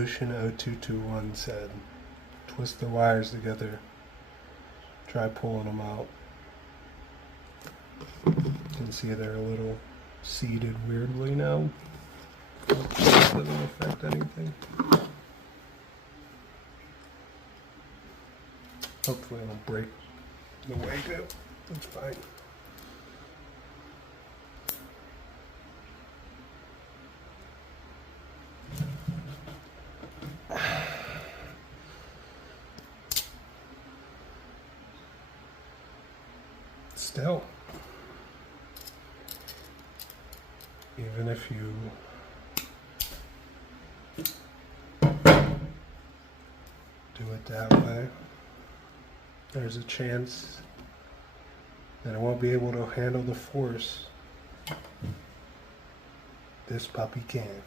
Ocean 0221 said, twist the wires together, try pulling them out. You can see they're a little seated weirdly now. Doesn't affect anything. Hopefully it won't break the wago. That's fine. Still, even if you do it that way, there's a chance that it won't be able to handle the force. This puppy can.